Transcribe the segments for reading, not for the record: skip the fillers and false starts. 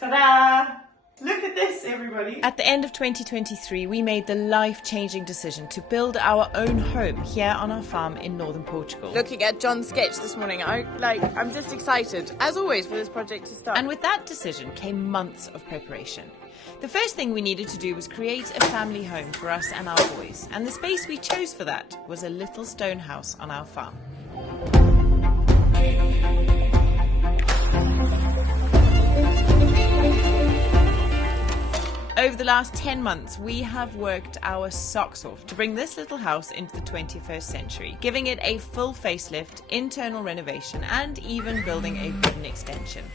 Ta-da! Look at this, everybody. At the end of 2023, we made the life-changing decision to build our own home here on our farm in Northern Portugal. Looking at John's sketch this morning, I'm just excited, as always, for this project to start. And with that decision came months of preparation. The first thing we needed to do was create a family home for us and our boys, and the space we chose for that was a little stone house on our farm. Over the last 10 months, we have worked our socks off to bring this little house into the 21st century, giving it a full facelift, internal renovation, and even building a wooden extension.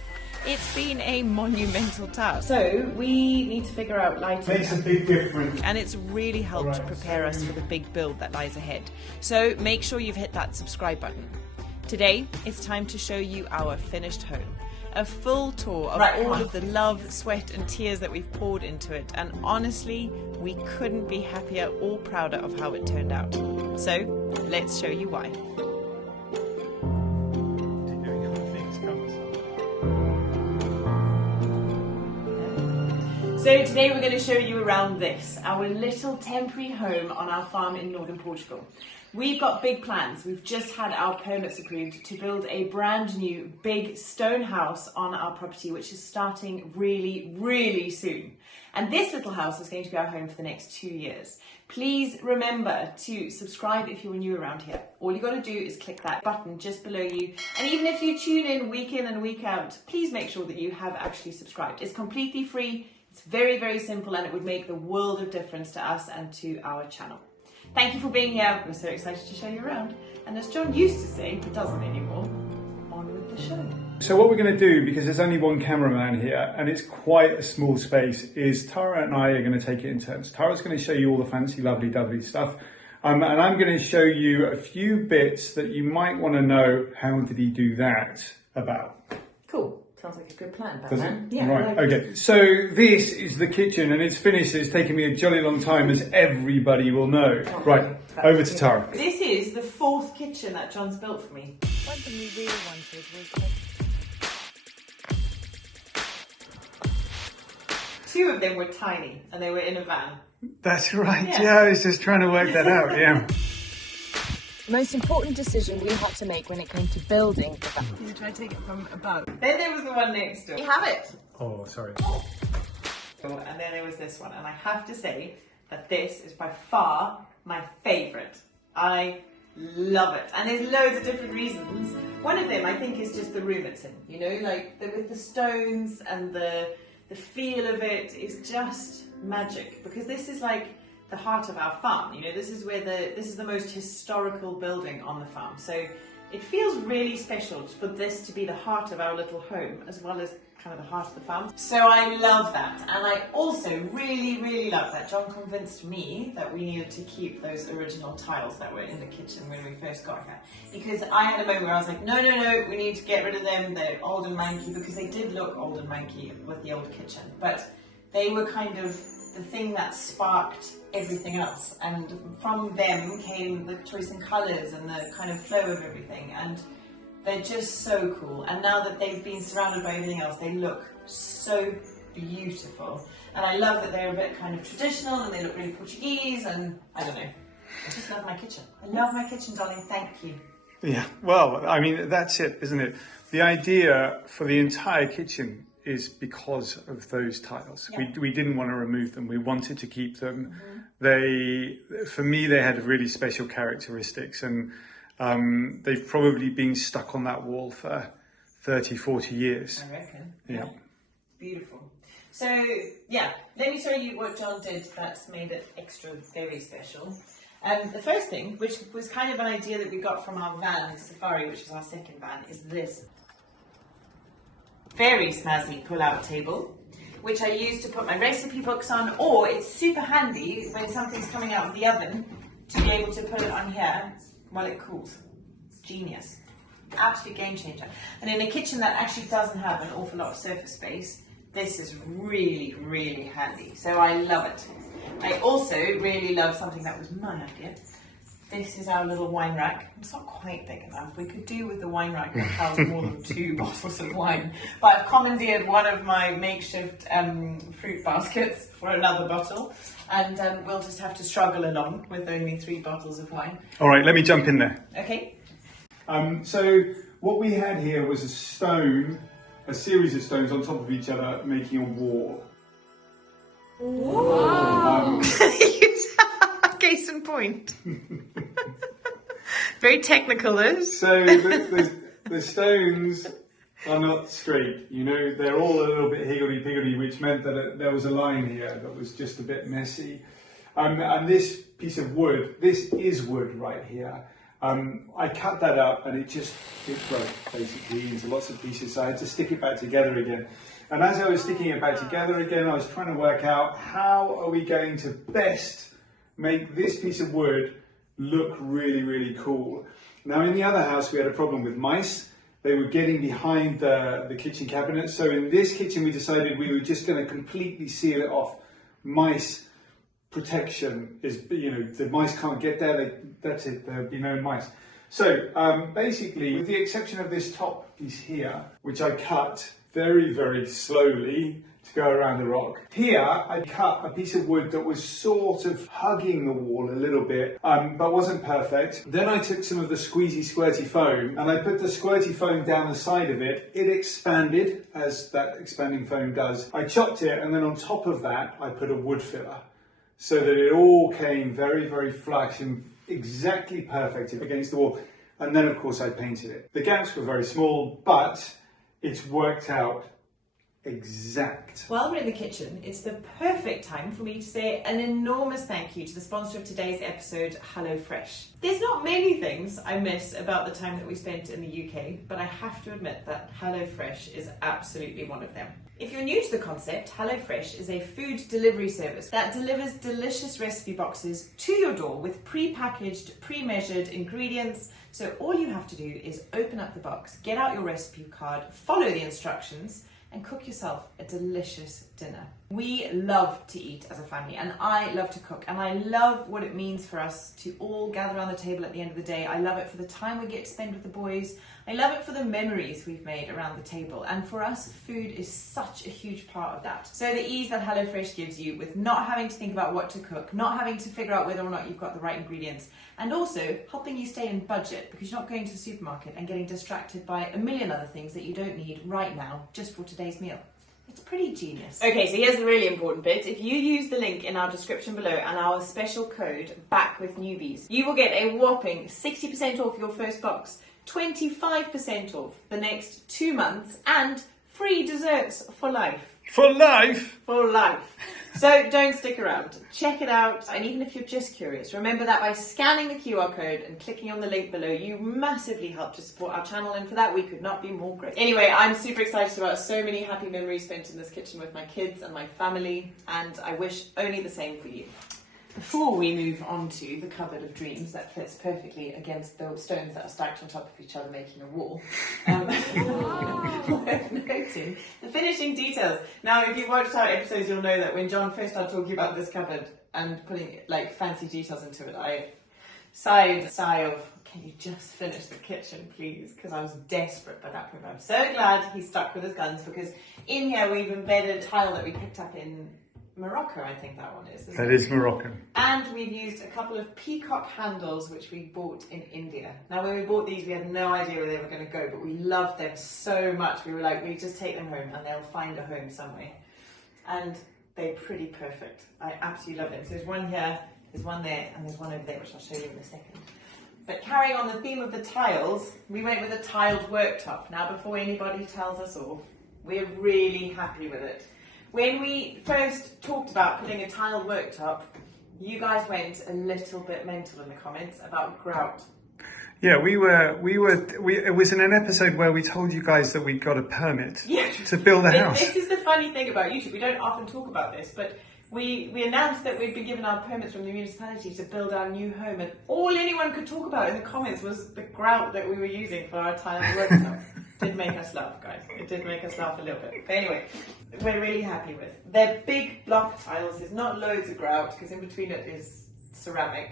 It's been a monumental task. So we need to figure out lighting. Makes a big difference. And it's really helped prepare us for the big build that lies ahead. So make sure you've hit that subscribe button. Today, it's time to show you our finished home. A full tour of all of the love, sweat and tears that we've poured into it, and honestly, we couldn't be happier or prouder of how it turned out. So, let's show you why. So today we're going to show you around this, our little temporary home on our farm in Northern Portugal. We've got big plans. We've just had our permits approved to build a brand new big stone house on our property, which is starting really, really soon. And this little house is going to be our home for the next 2 years. Please remember to subscribe if you're new around here. All you got to do is click that button just below you. And even if you tune in and week out, please make sure that you have actually subscribed. It's completely free. It's very, very simple, and it would make the world of difference to us and to our channel. Thank you for being here. We're so excited to show you around. And as John used to say, but doesn't anymore, on with the show. So what we're going to do, because there's only one cameraman here and it's quite a small space, is Tara and I are going to take it in turns. Tara's going to show you all the fancy lovely dovey stuff. And I'm going to show you a few bits that you might want to know, how did he do that, about. Cool. Sounds like a good plan, Does it? Yeah. Right, okay. So this is the kitchen and it's finished. It's taken me a jolly long time, as everybody will know. Right, over to Tara. This is the 4th kitchen that John's built for me. One thing we really wanted was... 2 of them were tiny and they were in a van. That's right, yeah, I was just trying to work that out, yeah. The most important decision we had to make when it came to building the van. You try to take it from above. Then there was the one next door. You have it. Oh, sorry. And then there was this one, and I have to say that this is by far my favourite. I love it, and there's loads of different reasons. One of them, I think, is just the room it's in. You know, like with the stones and the feel of it is just magic, because this is like the heart of our farm. You know, this is the most historical building on the farm. So it feels really special for this to be the heart of our little home, as well as kind of the heart of the farm. So I love that. And I also really, really love that John convinced me that we needed to keep those original tiles that were in the kitchen when we first got here. Because I had a moment where I was like, no, we need to get rid of them. They're old and manky, because they did look old and manky with the old kitchen. But they were kind of the thing that sparked everything else, and from them came the choice in colours and the kind of flow of everything, and they're just so cool. And now that they've been surrounded by everything else, they look so beautiful. And I love that they're a bit kind of traditional and they look really Portuguese, and I don't know, I just love my kitchen. I love my kitchen, darling, thank you. Yeah, well, I mean, that's it, isn't it? The idea for the entire kitchen is because of those tiles. Yeah. We didn't want to remove them. We wanted to keep them. Mm-hmm. For me, they had really special characteristics, and they've probably been stuck on that wall for 30, 40 years. I reckon. Yeah. Beautiful. So, yeah, let me show you what John did that's made it extra very special. The first thing, which was kind of an idea that we got from our van, Safari, which is our second van, is this very snazzy pull-out table, which I use to put my recipe books on, or it's super handy when something's coming out of the oven to be able to put it on here while it cools. Genius. Absolute game changer. And in a kitchen that actually doesn't have an awful lot of surface space, this is really, really handy. So I love it. I also really love something that was my idea, This is our little wine rack. It's not quite big enough. We could do with the wine rack that housed more than 2 bottles of wine. But I've commandeered one of my makeshift fruit baskets for another bottle. And we'll just have to struggle along with only 3 bottles of wine. All right, let me jump in there. Okay. So what we had here was a series of stones on top of each other, making a wall. Wow. Case in point. Very technical, those. So the stones are not straight, you know, they're all a little bit higgledy-piggledy, which meant that there was a line here that was just a bit messy. And this piece of wood, this is wood right here. I cut that up and it broke basically into lots of pieces, so I had to stick it back together again. And as I was sticking it back together again, I was trying to work out how are we going to best make this piece of wood look really, really cool. Now in the other house we had a problem with mice. They were getting behind the kitchen cabinet, so in this kitchen we decided we were just going to completely seal it off. Mice protection is, you know, the mice can't get there, that's it, there'll be no mice. So basically, with the exception of this top piece here, which I cut very, very slowly to go around the rock. Here, I cut a piece of wood that was sort of hugging the wall a little bit, but wasn't perfect. Then I took some of the squeezy squirty foam and I put the squirty foam down the side of it. It expanded, as that expanding foam does. I chopped it, and then on top of that, I put a wood filler, so that it all came very, very flush and exactly perfect against the wall. And then, of course, I painted it. The gaps were very small, but it's worked out exact. While we're in the kitchen, it's the perfect time for me to say an enormous thank you to the sponsor of today's episode, HelloFresh. There's not many things I miss about the time that we spent in the UK, but I have to admit that HelloFresh is absolutely one of them. If you're new to the concept, HelloFresh is a food delivery service that delivers delicious recipe boxes to your door with pre-packaged, pre-measured ingredients. So all you have to do is open up the box, get out your recipe card, follow the instructions, and cook yourself a delicious dinner. We love to eat as a family, and I love to cook, and I love what it means for us to all gather around the table at the end of the day. I love it for the time we get to spend with the boys. I love it for the memories we've made around the table, and for us, food is such a huge part of that. So the ease that HelloFresh gives you with not having to think about what to cook, not having to figure out whether or not you've got the right ingredients, and also helping you stay in budget because you're not going to the supermarket and getting distracted by a million other things that you don't need right now just for today's meal. It's pretty genius. Okay, so here's the really important bit. If you use the link in our description below and our special code BACKWITHNEWBYS, you will get a whopping 60% off your first box, 25% off the next 2 months, and free desserts for life. For life? For life. So don't stick around. Check it out. And even if you're just curious, remember that by scanning the QR code and clicking on the link below, you massively help to support our channel. And for that, we could not be more grateful. Anyway, I'm super excited about so many happy memories spent in this kitchen with my kids and my family. And I wish only the same for you. Before we move on to the cupboard of dreams that fits perfectly against the stones that are stacked on top of each other making a wall, worth noting the finishing details. Now, if you've watched our episodes, you'll know that when John first started talking about this cupboard and putting like fancy details into it, I sighed a sigh of, can you just finish the kitchen, please? Because I was desperate by that point. I'm so glad he stuck with his guns, because in here we've embedded tile that we picked up in Morocco, I think that one is. That is Moroccan. And we've used a couple of peacock handles which we bought in India. Now when we bought these, we had no idea where they were going to go, but we loved them so much. We were like, we just take them home and they'll find a home somewhere. And they're pretty perfect. I absolutely love them. So there's one here, there's one there, and there's one over there, which I'll show you in a second. But carrying on the theme of the tiles, we went with a tiled worktop. Now before anybody tells us off, we're really happy with it. When we first talked about putting a tiled worktop, you guys went a little bit mental in the comments about grout. Yeah, it was in an episode where we told you guys that we got a permit to build a house. This is the funny thing about YouTube. We don't often talk about this, but we announced that we'd been given our permits from the municipality to build our new home, and all anyone could talk about in the comments was the grout that we were using for our tiled worktop. It did make us laugh, guys. It did make us laugh a little bit. But anyway, we're really happy with. They're big block tiles. There's not loads of grout because in between it is ceramic.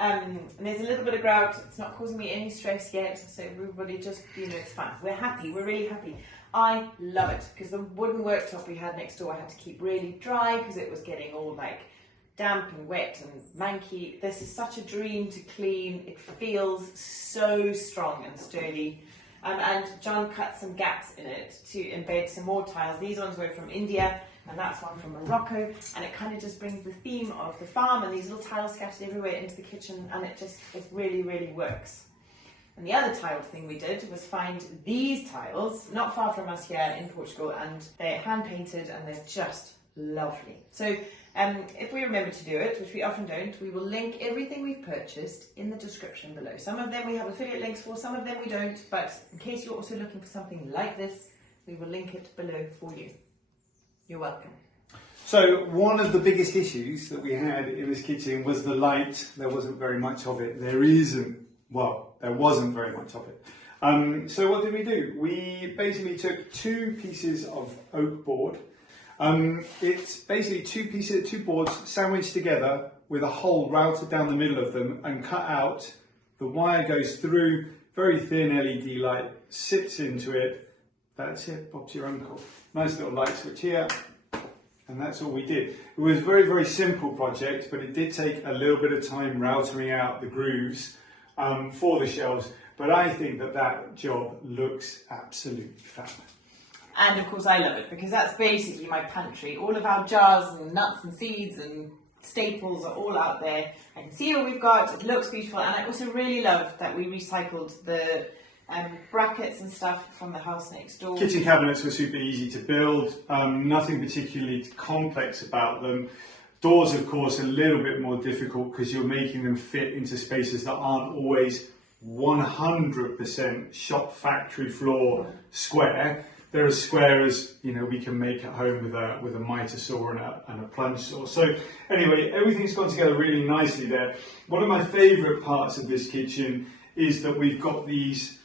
And there's a little bit of grout. It's not causing me any stress yet, so everybody just, it's fine. We're happy, we're really happy. I love it, because the wooden worktop we had next door I had to keep really dry because it was getting all like damp and wet and manky. This is such a dream to clean. It feels so strong and sturdy. And John cut some gaps in it to embed some more tiles. These ones were from India, and that's one from Morocco, and it kind of just brings the theme of the farm and these little tiles scattered everywhere into the kitchen, and it really, really works. And the other tiled thing we did was find these tiles not far from us here in Portugal, and they're hand painted and they're just lovely. So if we remember to do it, which we often don't, we will link everything we've purchased in the description below. Some of them we have affiliate links for, some of them we don't, but in case you're also looking for something like this, we will link it below for you. You're welcome. So one of the biggest issues that we had in this kitchen was the light. There wasn't very much of it. There wasn't very much of it. So what did we do? We basically took two pieces of oak board. It's basically two boards sandwiched together with a hole routed down the middle of them and cut out. The wire goes through, very thin LED light, sits into it. That's it, Bob's your uncle. Nice little light switch here. And that's all we did. It was a very, very simple project, but it did take a little bit of time routing out the grooves for the shelves. But I think that job looks absolutely fab. And of course I love it, because that's basically my pantry. All of our jars and nuts and seeds and staples are all out there. I can see what we've got, it looks beautiful, and I also really love that we recycled the brackets and stuff from the house next door. Kitchen cabinets were super easy to build, nothing particularly complex about them. Doors, of course, a little bit more difficult because you're making them fit into spaces that aren't always 100% shop factory floor square. They're as square as we can make at home with a miter saw and a plunge saw. So anyway, everything's gone together really nicely there. One of my favourite parts of this kitchen is that we've got these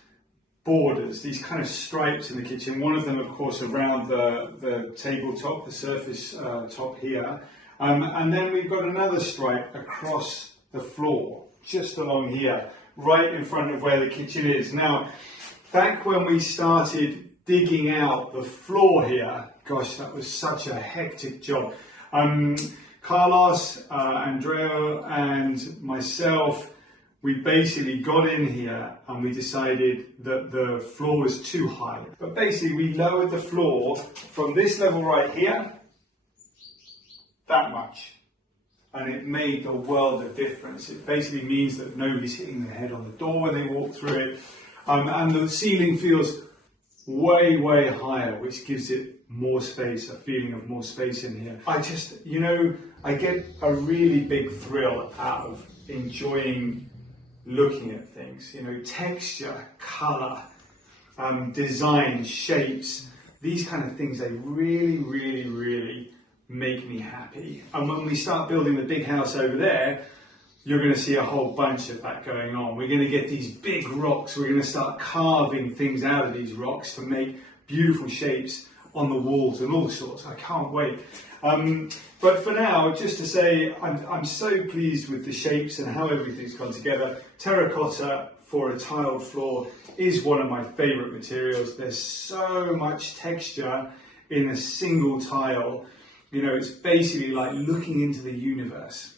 borders, these kind of stripes in the kitchen. One of them, of course, around the tabletop, the surface top here. And then we've got another stripe across the floor, just along here, right in front of where the kitchen is. Now, back when we started digging out the floor here, gosh, that was such a hectic job. Carlos, Andrea and myself, we basically got in here and we decided that the floor was too high. But basically we lowered the floor from this level right here, that much. And it made the world of difference. It basically means that nobody's hitting their head on the door when they walk through it. And the ceiling feels way, way higher, which gives it more space, a feeling of more space in here. I just, I get a really big thrill out of enjoying looking at things, texture, colour, design, shapes, these kind of things, they really, really, really make me happy. And when we start building the big house over there, you're going to see a whole bunch of that going on. We're going to get these big rocks, we're going to start carving things out of these rocks to make beautiful shapes on the walls and all sorts. I can't wait. But for now, just to say, I'm so pleased with the shapes and how everything's gone together. Terracotta for a tiled floor is one of my favourite materials. There's so much texture in a single tile. It's basically like looking into the universe.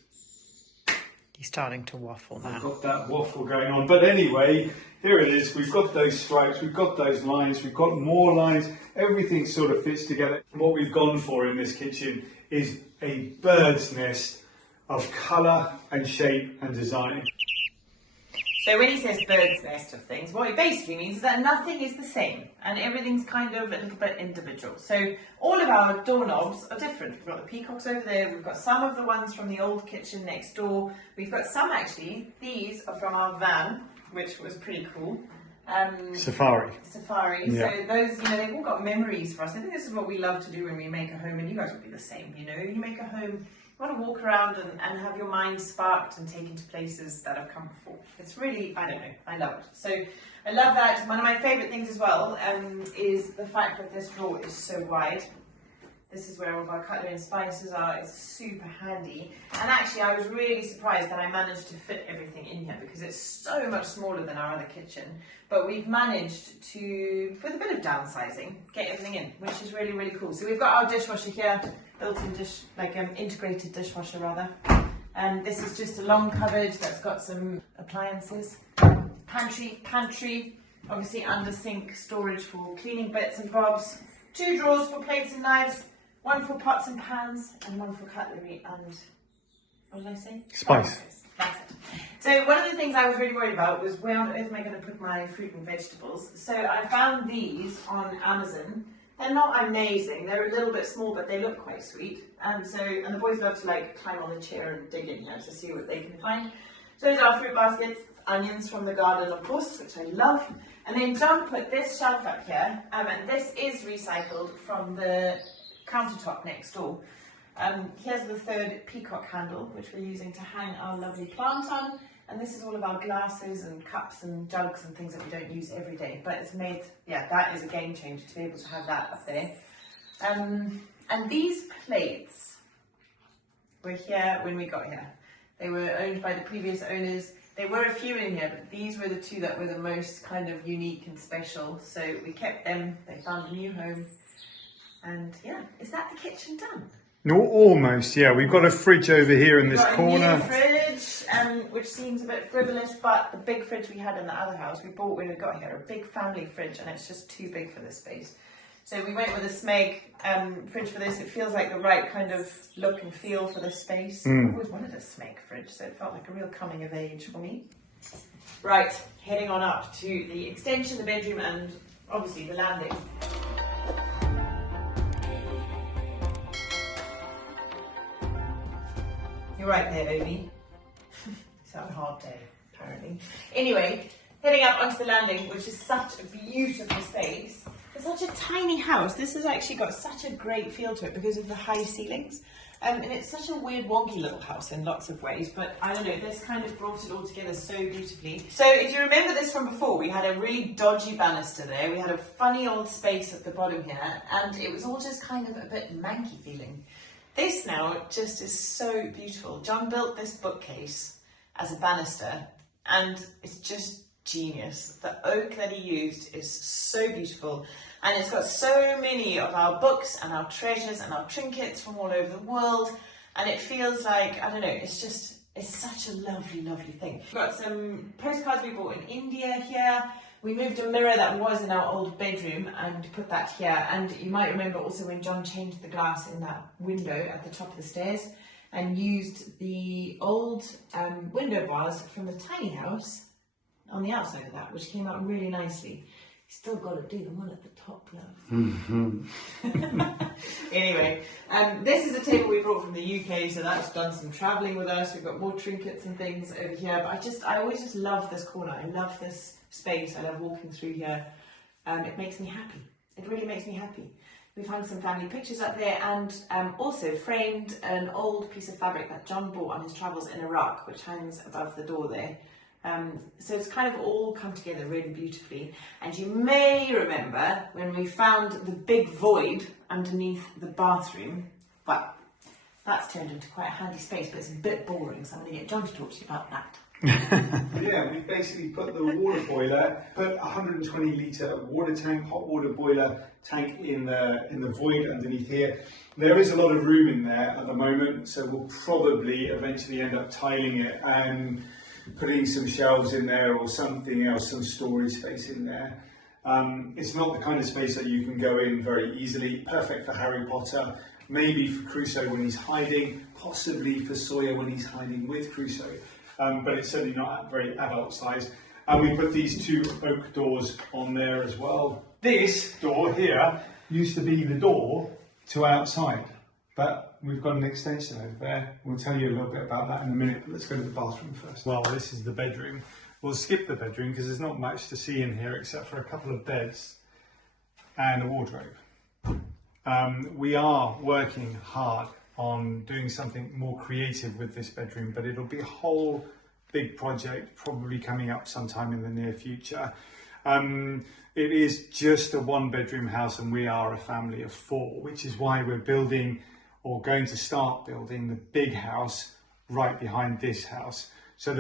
He's starting to waffle now. I've got that waffle going on. But anyway, here it is. We've got those stripes, we've got those lines, we've got more lines. Everything sort of fits together. What we've gone for in this kitchen is a bird's nest of colour and shape and design. So when he says bird's nest of things, what it basically means is that nothing is the same and everything's kind of a little bit individual. So all of our doorknobs are different. We've got the peacocks over there, we've got some of the ones from the old kitchen next door. We've got some actually, these are from our van, which was pretty cool. Safari. Yeah. So those, they've all got memories for us. I think this is what we love to do when we make a home, and you guys would be the same, You make a home, you want to walk around and have your mind sparked and taken to places that have come before. It's really, I don't know, I love it. So I love that. One of my favourite things as well is the fact that this drawer is so wide. This is where all of our cutlery and spices are. It's super handy. And actually, I was really surprised that I managed to fit everything in here because it's so much smaller than our other kitchen. But we've managed to, with a bit of downsizing, get everything in, which is really, really cool. So we've got our dishwasher here, built-in integrated dishwasher rather. This is just a long cupboard that's got some appliances. Pantry, obviously under sink storage for cleaning bits and bobs. 2 drawers for plates and knives, 1 for pots and pans, and 1 for cutlery and, what did I say? Spice. That's it. So one of the things I was really worried about was where on earth am I going to put my fruit and vegetables? So I found these on Amazon. They're not amazing. They're a little bit small, but they look quite sweet. And the boys love to like climb on the chair and dig in here to see what they can find. So those are fruit baskets, onions from the garden, of course, which I love. And then John put this shelf up here, and this is recycled from the countertop next door. Here's the 3rd peacock handle, which we're using to hang our lovely plant on. And this is all of our glasses and cups and jugs and things that we don't use every day. But it's made, yeah, that is a game changer to be able to have that up there. And these plates were here when we got here. They were owned by the previous owners. There were a few in here, but these were the 2 that were the most kind of unique and special. So we kept them. They found a new home. And yeah, is that the kitchen done? No, almost, yeah. We've got a fridge over here in this corner. A new fridge, which seems a bit frivolous, but the big fridge we had in the other house, we bought when we got here, a big family fridge, and it's just too big for this space. So we went with a Smeg fridge for this. It feels like the right kind of look and feel for this space. I've always wanted a Smeg fridge, so it felt like a real coming of age for me. Right, heading on up to the extension, the bedroom, and obviously the landing. You're right there, Obi. It's had a hard day, apparently. Anyway, heading up onto the landing, which is such a beautiful space. It's such a tiny house. This has actually got such a great feel to it because of the high ceilings. And it's such a weird, wonky little house in lots of ways, but I don't know, this kind of brought it all together so beautifully. So if you remember this from before, we had a really dodgy banister there. We had a funny old space at the bottom here, and it was all just kind of a bit manky feeling. This now just is so beautiful. John built this bookcase as a banister, and it's just genius. The oak that he used is so beautiful, and it's got so many of our books and our treasures and our trinkets from all over the world, and it feels like, I don't know, it's such a lovely, lovely thing. We've got some postcards we bought in India here. We moved a mirror that was in our old bedroom and put that here. And you might remember also when John changed the glass in that window at the top of the stairs and used the old window bars from the tiny house on the outside of that, which came out really nicely. You still got to do the one at the top, love. Anyway, this is a table we brought from the UK, so that's done some travelling with us. We've got more trinkets and things over here, but I always just love this corner. I love this space. I love walking through here. It makes me happy. It really makes me happy. We've hung some family pictures up there, and also framed an old piece of fabric that John bought on his travels in Iraq, which hangs above the door there. So it's kind of all come together really beautifully. And you may remember when we found the big void underneath the bathroom. Well, that's turned into quite a handy space, but it's a bit boring, so I'm going to get John to talk to you about that. Yeah, we basically put the water boiler, put a 120 litre water tank, hot water boiler tank in the void underneath here. There is a lot of room in there at the moment, so we'll probably eventually end up tiling it and putting some shelves in there or something else, some storage space in there. It's not the kind of space that you can go in very easily. Perfect for Harry Potter, maybe for Crusoe when he's hiding, possibly for Sawyer when he's hiding with Crusoe. But it's certainly not very adult size. And we put these 2 oak doors on there as well. This door here used to be the door to outside, but we've got an extension over there. We'll tell you a little bit about that in a minute, but let's go to the bathroom first. Well, this is the bedroom. We'll skip the bedroom because there's not much to see in here except for a couple of beds and a wardrobe. We are working hard on doing something more creative with this bedroom, but it'll be a whole big project probably coming up sometime in the near future. It is just a 1-bedroom house, and we are a family of 4, which is why we're building, or going to start building, the big house right behind this house. So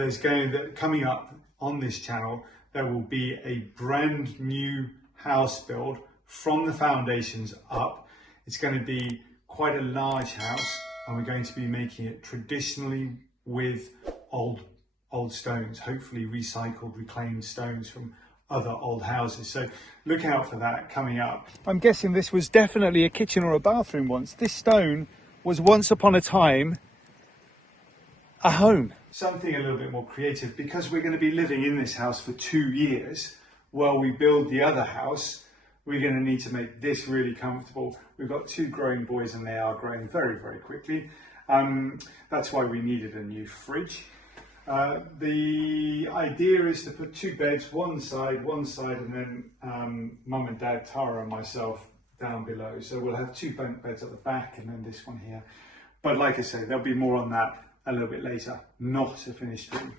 coming up on this channel, there will be a brand new house build from the foundations up. It's going to be quite a large house, and we're going to be making it traditionally with old stones, hopefully recycled, reclaimed stones from other old houses. So look out for that coming up. I'm guessing this was definitely a kitchen or a bathroom once. This stone was once upon a time a home. Something a little bit more creative, because we're going to be living in this house for 2 years while we build the other house. We're going to need to make this really comfortable. We've got 2 growing boys, and they are growing very, very quickly. That's why we needed a new fridge. The idea is to put 2 beds, one side, and then Mum and Dad, Tara and myself down below. So we'll have 2 bunk beds at the back, and then this one here. But like I say, there'll be more on that a little bit later. Not a finished room.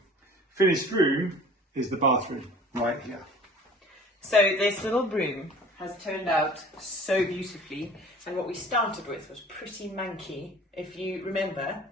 Finished room is the bathroom right here. So this little room has turned out so beautifully, and what we started with was pretty manky. If you remember,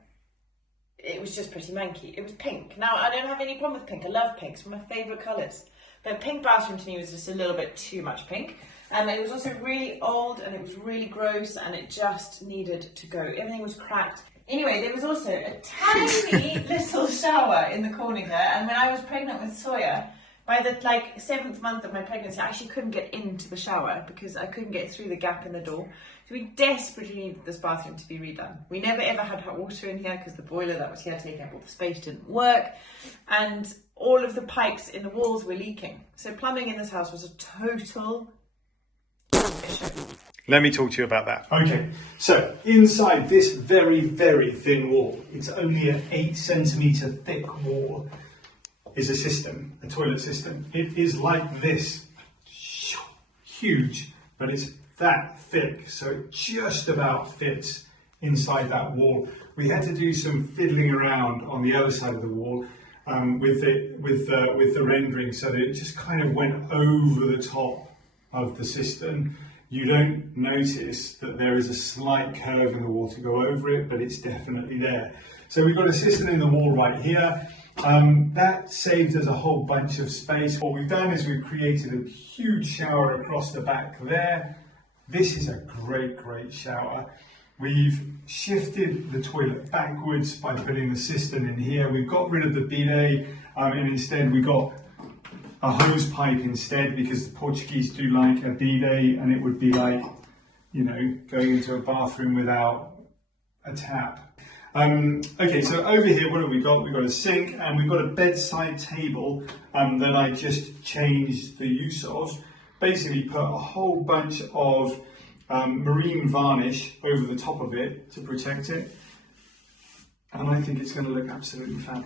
it was just pretty manky. It was pink. Now, I don't have any problem with pink. I love pink. It's one of my favourite colours. But pink bathroom to me was just a little bit too much pink. And it was also really old, and it was really gross, and it just needed to go. Everything was cracked. Anyway, there was also a tiny little shower in the corner here, and when I was pregnant with Sawyer, by the 7th month of my pregnancy, I actually couldn't get into the shower because I couldn't get through the gap in the door. So we desperately needed this bathroom to be redone. We never ever had hot water in here because the boiler that was here taking up all the space didn't work, and all of the pipes in the walls were leaking. So plumbing in this house was a total issue. Let me talk to you about that. Okay, so inside this very, very thin wall, it's only an 8-centimetre thick wall, is a system, a toilet system. It is like this, huge, but it's that thick, so it just about fits inside that wall. We had to do some fiddling around on the other side of the wall with the rendering, so that it just kind of went over the top of the cistern. You don't notice that there is a slight curve in the wall to go over it, but it's definitely there. So we've got a cistern in the wall right here. That saved us a whole bunch of space. What we've done is we've created a huge shower across the back there. This is a great, great shower. We've shifted the toilet backwards by putting the cistern in here. We've got rid of the bidet, and instead we got a hose pipe instead, because the Portuguese do like a bidet, and it would be like, you know, going into a bathroom without a tap. Okay, so over here, what have we got? We've got a sink, and we've got a bedside table that I just changed the use of. Basically put a whole bunch of marine varnish over the top of it to protect it, and I think it's going to look absolutely fab.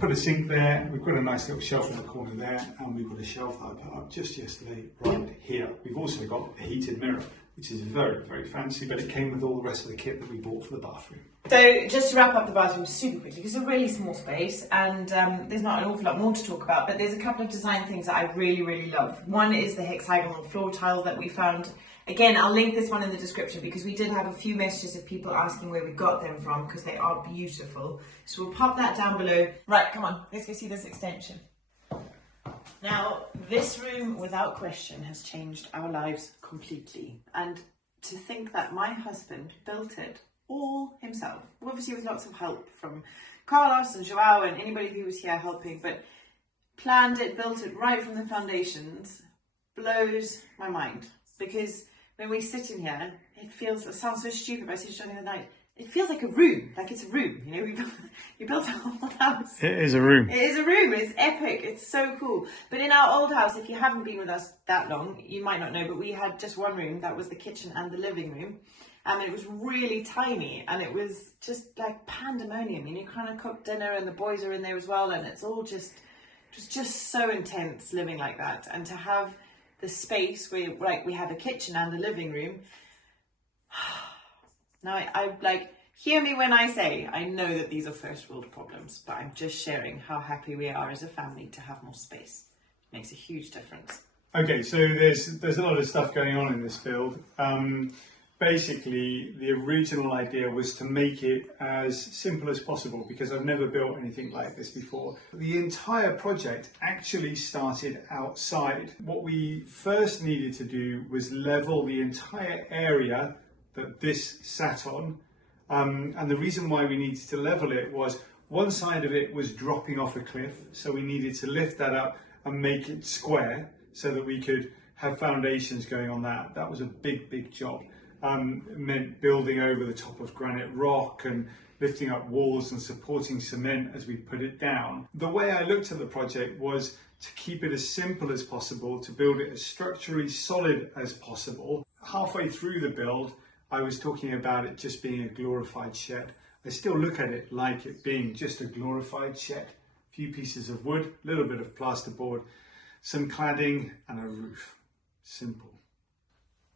Put a sink there, we've got a nice little shelf in the corner there, and we've got a shelf that I put up just yesterday right here. We've also got a heated mirror, which is very, very fancy, but it came with all the rest of the kit that we bought for the bathroom. So just to wrap up the bathroom super quickly, because it's a really small space, and there's not an awful lot more to talk about, but there's a couple of design things that I really, really love. One is the hexagonal floor tile that we found. Again, I'll link this one in the description, because we did have a few messages of people asking where we got them from, because they are beautiful. So we'll pop that down below. Right, come on, let's go see this extension. Now, this room, without question, has changed our lives completely. And to think that my husband built it all himself, obviously with lots of help from Carlos and Joao and anybody who was here helping, but planned it, built it right from the foundations, blows my mind. Because when we sit in here, it sounds so stupid, but I said to the other night, it feels like a room, like it's a room, you know, we built a whole house. It is a room. It is a room, it's epic, it's so cool. But in our old house, if you haven't been with us that long, you might not know, but we had just one room, that was the kitchen and the living room. And it was really tiny, and it was just like pandemonium, and you kind of cook dinner and the boys are in there as well, and it's all just, it was just so intense living like that. And to have the space where like we have a kitchen and a living room. Now I like, hear me when I say, I know that these are first world problems, but I'm just sharing how happy we are as a family to have more space. makes a huge difference. Okay, so there's a lot of stuff going on in this build. Basically, the original idea was to make it as simple as possible because I've never built anything like this before. The entire project actually started outside. What we first needed to do was level the entire area that this sat on. And the reason why we needed to level it was one side of it was dropping off a cliff, so we needed to lift that up and make it square so that we could have foundations going on that. That was a big job. It meant building over the top of granite rock and lifting up walls and supporting cement as we put it down. The way I looked at the project was to keep it as simple as possible, to build it as structurally solid as possible. Halfway through the build, I was talking about it just being a glorified shed. I still look at it like it being just a glorified shed. A few pieces of wood, a little bit of plasterboard, some cladding and a roof. Simple.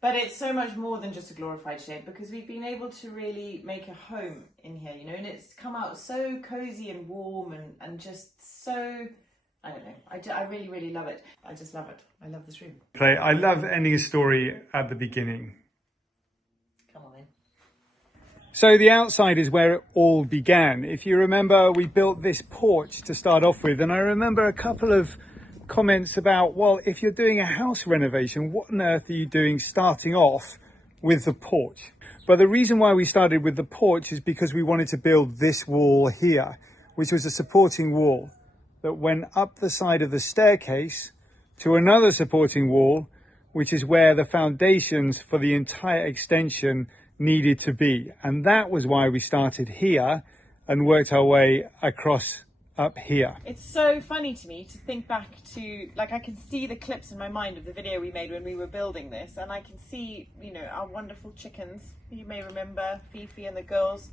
But it's so much more than just a glorified shed because we've been able to really make a home in here, you know, and it's come out so cozy and warm and just so, I don't know, I really love it. I just love it. I love this room. I love ending a story at the beginning. Come on then. So the outside is where it all began. If you remember, we built this porch to start off with, and I remember a couple of comments about, well, if you're doing a house renovation, what on earth are you doing starting off with the porch? But the reason why we started with the porch is because we wanted to build this wall here, which was a supporting wall that went up the side of the staircase to another supporting wall, which is where the foundations for the entire extension needed to be. And that was why we started here and worked our way across up here. It's so funny to me to think back to, like, I can see the clips in my mind of the video we made when we were building this, and I can see, you know, our wonderful chickens. You may remember Fifi and the girls.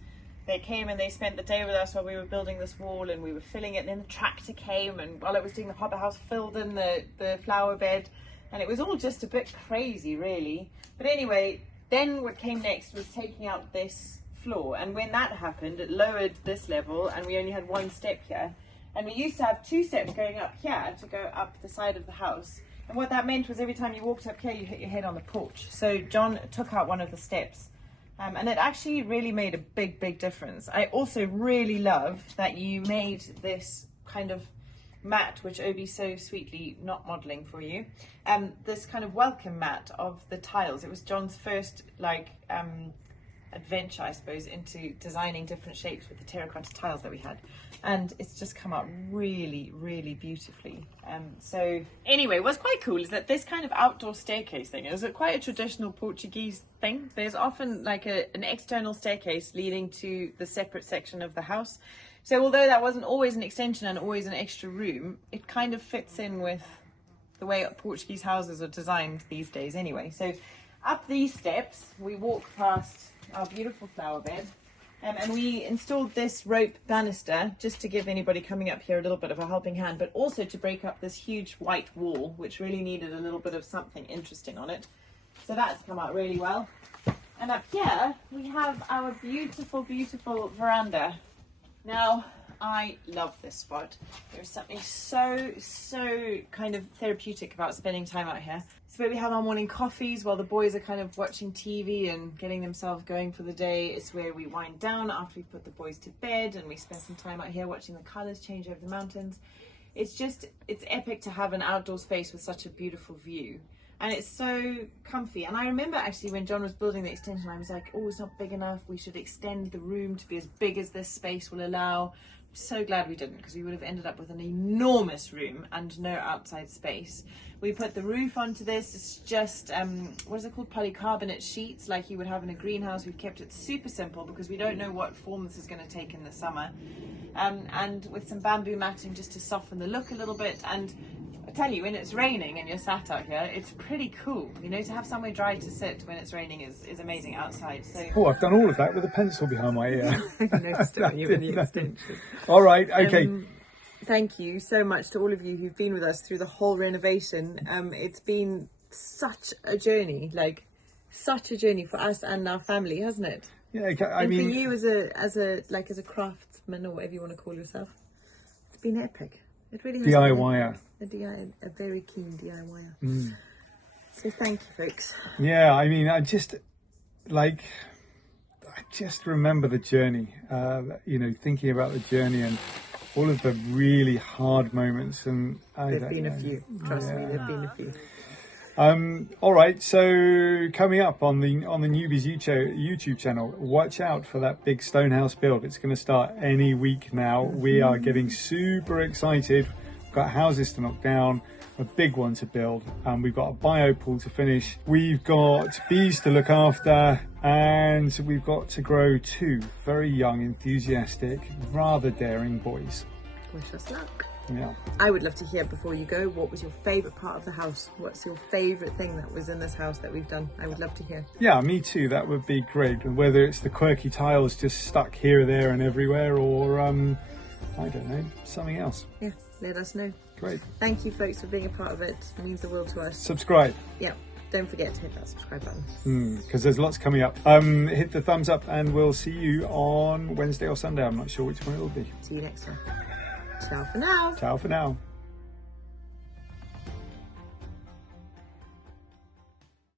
They came and they spent the day with us while we were building this wall, and we were filling it, and then the tractor came, and while it was doing the hopper house, filled in the flower bed, and it was all just a bit crazy, really. But anyway, then what came next was taking out this floor, and when that happened, it lowered this level, and we only had one step here, and we used to have two steps going up here to go up the side of the house, and what that meant was every time you walked up here you hit your head on the porch. So John took out one of the steps, and it actually really made a big difference. I also really love that you made this kind of mat, which Obi's so sweetly not modelling for you, this kind of welcome mat of the tiles. It was John's first adventure, I suppose, into designing different shapes with the terracotta tiles that we had, and it's just come out really beautifully. So anyway, what's quite cool is that this kind of outdoor staircase thing is quite a traditional Portuguese thing. There's often like an external staircase leading to the separate section of the house. So although that wasn't always an extension and always an extra room, it kind of fits in with the way Portuguese houses are designed these days anyway. So up these steps we walk past our beautiful flower bed, and we installed this rope banister just to give anybody coming up here a little bit of a helping hand, but also to break up this huge white wall which really needed a little bit of something interesting on it. So that's come out really well. And up here we have our beautiful veranda. Now, I love this spot. There's something so kind of therapeutic about spending time out here. It's where we have our morning coffees while the boys are kind of watching TV and getting themselves going for the day. It's where we wind down after we put the boys to bed, and we spend some time out here watching the colours change over the mountains. It's epic to have an outdoor space with such a beautiful view. And it's so comfy. And I remember actually when John was building the extension, I was like, oh, it's not big enough. We should extend the room to be as big as this space will allow. I'm so glad we didn't, because we would have ended up with an enormous room and no outside space. We put the roof onto this. It's just, what is it called? Polycarbonate sheets like you would have in a greenhouse. We've kept it super simple because we don't know what form this is going to take in the summer. And with some bamboo matting just to soften the look a little bit. And I tell you, when it's raining and you're sat out here, it's pretty cool. You know, to have somewhere dry to sit when it's raining is amazing outside. So oh, I've done all of that with a pencil behind my ear. I noticed it when you were in the extension. All right, okay. Thank you so much to all of you who've been with us through the whole renovation. It's been such a journey, such a journey for us and our family, hasn't it? Yeah, I mean, for you as a craftsman or whatever you want to call yourself, it's been epic. It really has DIYer. A very keen DIYer. So thank you, folks. Yeah, I mean, I just remember the journey, thinking about the journey and all of the really hard moments. And There've been a few, trust me, there've been a few. All right, so coming up on the Newbys YouTube channel, watch out for that big stone house build. It's going to start any week now. We are getting super excited. We've got houses to knock down, a big one to build, and we've got a bio pool to finish. We've got bees to look after, and we've got to grow 2 very young, enthusiastic, rather daring boys. Wish us luck. Yeah. I would love to hear, before you go, what was your favourite part of the house? What's your favourite thing that was in this house that we've done? I would love to hear. Yeah, me too. That would be great. Whether it's the quirky tiles just stuck here, there and everywhere, or, I don't know, something else. Yeah, let us know. Great. Thank you, folks, for being a part of it. It means the world to us. Subscribe. Yeah. Don't forget to hit that subscribe button. Because there's lots coming up. Hit the thumbs up and we'll see you on Wednesday or Sunday. I'm not sure which one it will be. See you next time. Ciao for now. Ciao for now.